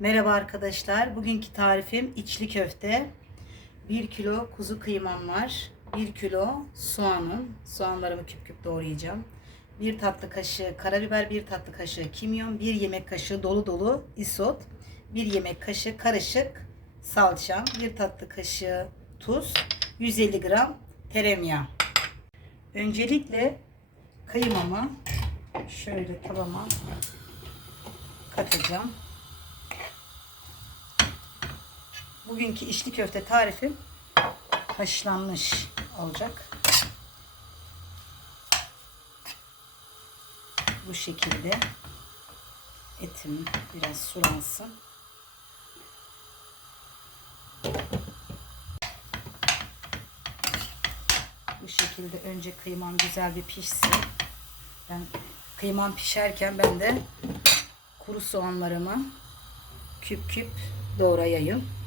Merhaba arkadaşlar. Bugünkü tarifim içli köfte. 1 kilo kuzu kıymam var. 1 kilo soğanım. Soğanlarımı küp küp doğrayacağım. 1 tatlı kaşığı karabiber, 1 tatlı kaşığı kimyon, 1 yemek kaşığı dolu dolu isot, 1 yemek kaşığı karışık salçam, 1 tatlı kaşığı tuz, 150 gram tereyağı. Öncelikle kıymamı şöyle tavama katacağım. Bugünkü içli köfte tarifim haşlanmış olacak. Bu şekilde etim biraz sulansın. Bu şekilde önce kıymam güzel bir pişsin. Ben kıymam pişerken ben de kuru soğanlarımı küp küp doğrayayım.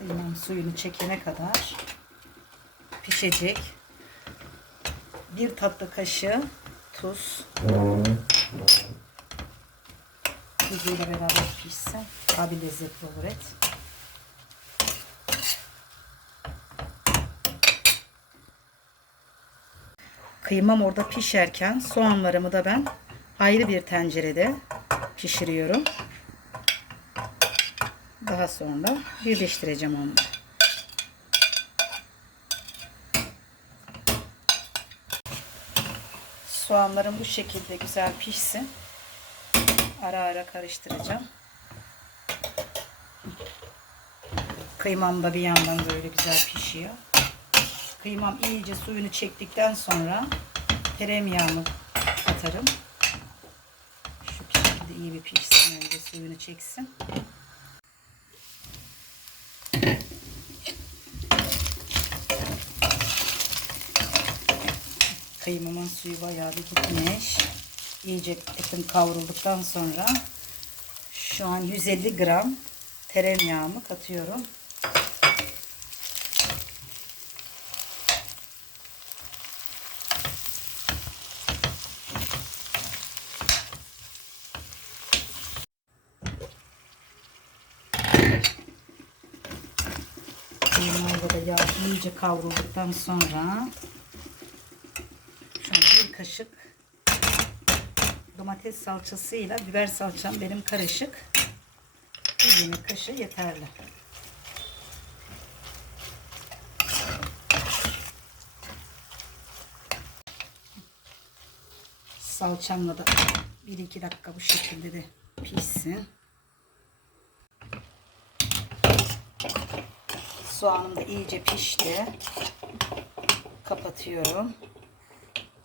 Kıymam suyunu çekene kadar pişecek. Bir tatlı kaşığı tuz. Tuzuyla beraber pişsin. Daha bir lezzetli olur et. Kıymam orada pişerken soğanlarımı da ben ayrı bir tencerede pişiriyorum. Daha sonra birleştireceğim onu. Soğanlarım bu şekilde güzel pişsin. Ara ara karıştıracağım. Kıymam da bir yandan böyle güzel pişiyor. Kıymam iyice suyunu çektikten sonra tereyağımı atarım. Şu şekilde iyi bir pişsin önce suyunu çeksin. Kıymamın suyu bayağı bir gitmiş. İyice etim kavrulduktan sonra şu an 150 gram tereyağımı katıyorum. Kıymayla da yağ iyice kavrulduktan sonra bir kaşık domates salçasıyla biber salçam benim karışık. Bir yemek kaşığı yeterli. Salçamla da 1-2 dakika bu şekilde de pişsin. Soğanım da iyice pişti. Kapatıyorum.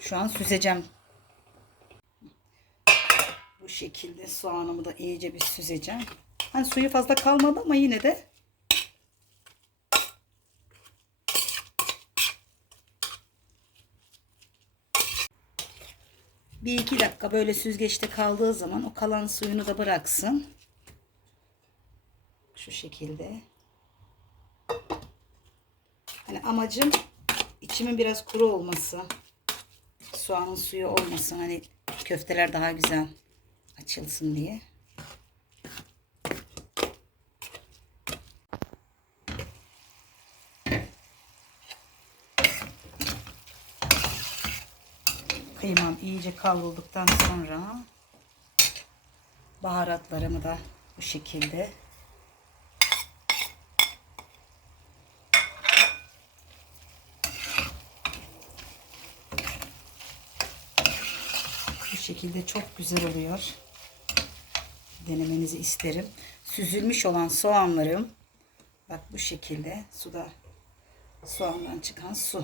Şu an süzeceğim. Bu şekilde soğanımı da iyice bir süzeceğim. Hani suyu fazla kalmadı ama yine de bir iki dakika böyle süzgeçte kaldığı zaman o kalan suyunu da bıraksın. Şu şekilde. Hani amacım içimin biraz kuru olması. Soğanın suyu olmasın. Hani köfteler daha güzel açılsın diye. Kıymam iyice kavrulduktan sonra baharatlarımı da bu şekilde Bu şekilde çok güzel oluyor. Denemenizi isterim. Süzülmüş olan soğanlarım bak bu şekilde suda soğandan çıkan su.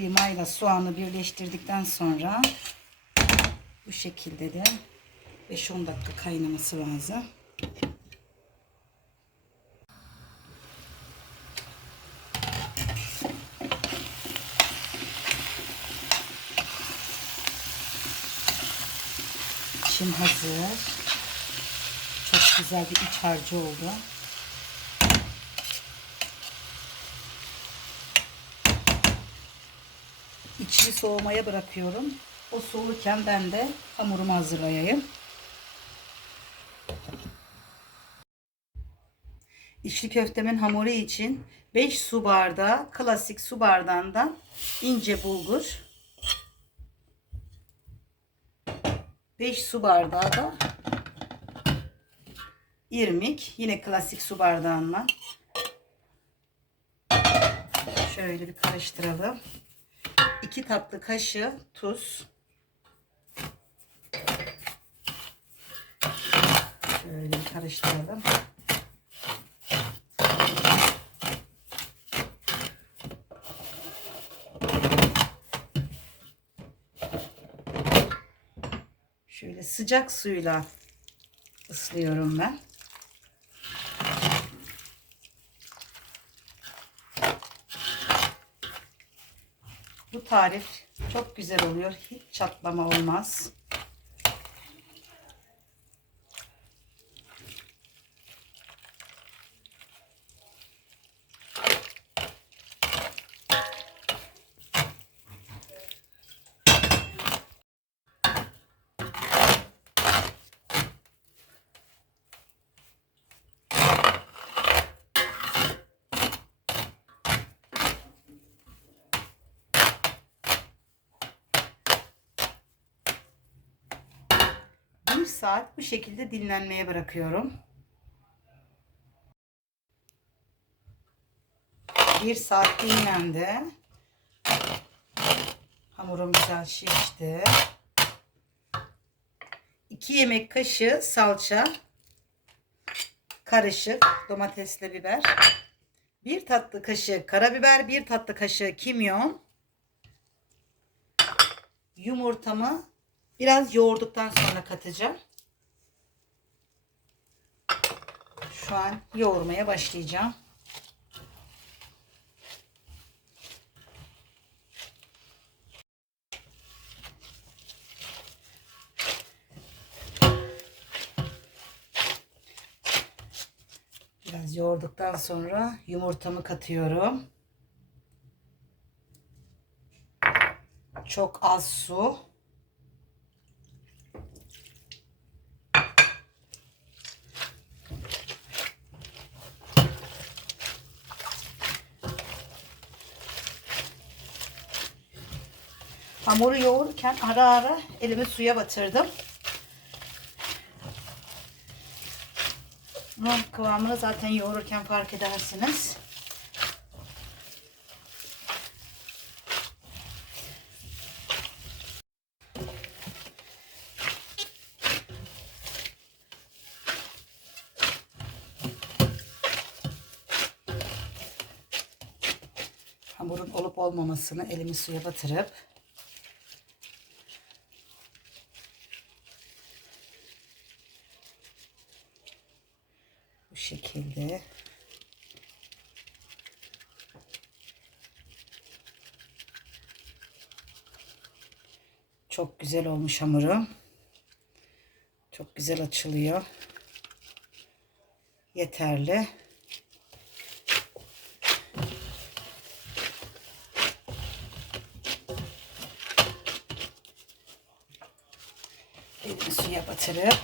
Kıymayla soğanı birleştirdikten sonra bu şekilde de 5-10 dakika kaynaması lazım. İçim hazır. Çok güzel bir iç harcı oldu. İçini soğumaya bırakıyorum. O soğurken ben de hamurumu hazırlayayım. İçli köftemin hamuru için 5 su bardağı klasik su bardağından ince bulgur 5 su bardağı da irmik yine klasik su bardağından şöyle bir karıştıralım 2 tatlı kaşığı tuz şöyle karıştıralım Şöyle sıcak suyla ıslıyorum ben. Tarif çok güzel oluyor. Hiç çatlama olmaz. Bir saat bu şekilde dinlenmeye bırakıyorum. Bir saat dinlendi. Hamurum güzel şişti. 2 yemek kaşığı salça. Karışık domatesle biber. 1 tatlı kaşığı karabiber, 1 tatlı kaşığı kimyon. Yumurtamı Biraz yoğurduktan sonra katacağım. Şu an yoğurmaya başlayacağım. Biraz yoğurduktan sonra yumurtamı katıyorum. Çok az su. Hamuru yoğururken ara ara elimi suya batırdım. Bunun kıvamını zaten yoğururken fark edersiniz. Hamurun olup olmamasını elimi suya batırıp Bu şekilde. Çok güzel olmuş hamurum. Çok güzel açılıyor. Yeterli. Elimi suya batırıp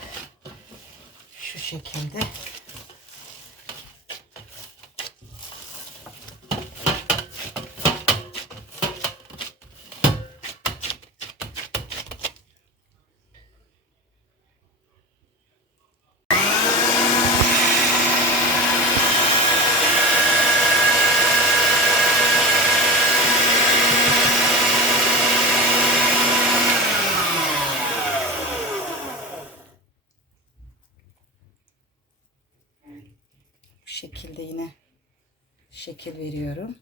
şu şekilde şekilde yine şekil veriyorum.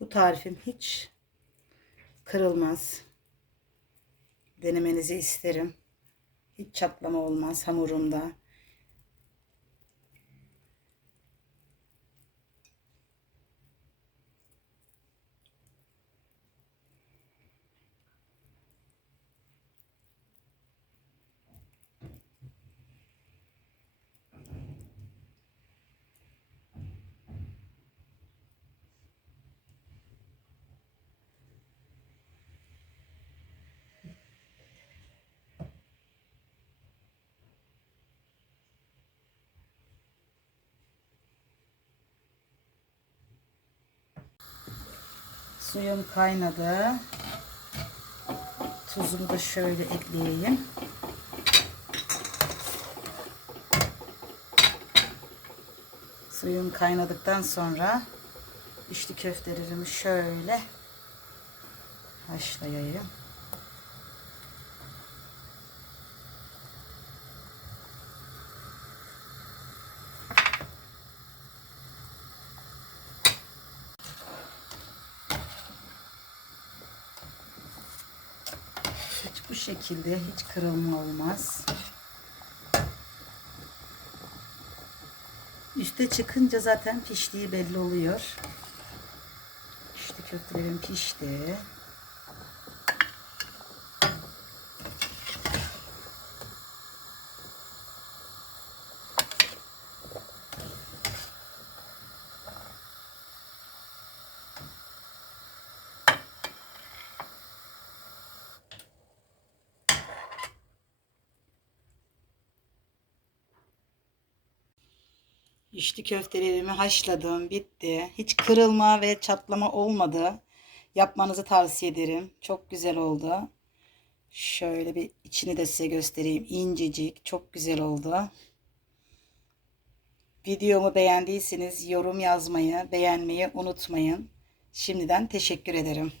Bu tarifim hiç kırılmaz. Denemenizi isterim. Hiç çatlama olmaz hamurumda. Suyum kaynadı. Tuzumu da şöyle ekleyeyim. Suyum kaynadıktan sonra içli köftelerimi şöyle haşlayayım. Hiç bu şekilde hiç kırılma olmaz. Üste çıkınca zaten piştiği belli oluyor. İşte köftelerim pişti. İçli köftelerimi haşladım. Bitti. Hiç kırılma ve çatlama olmadı. Yapmanızı tavsiye ederim. Çok güzel oldu. Şöyle bir içini de size göstereyim. İncecik. Çok güzel oldu. Videomu beğendiyseniz yorum yazmayı, beğenmeyi unutmayın. Şimdiden teşekkür ederim.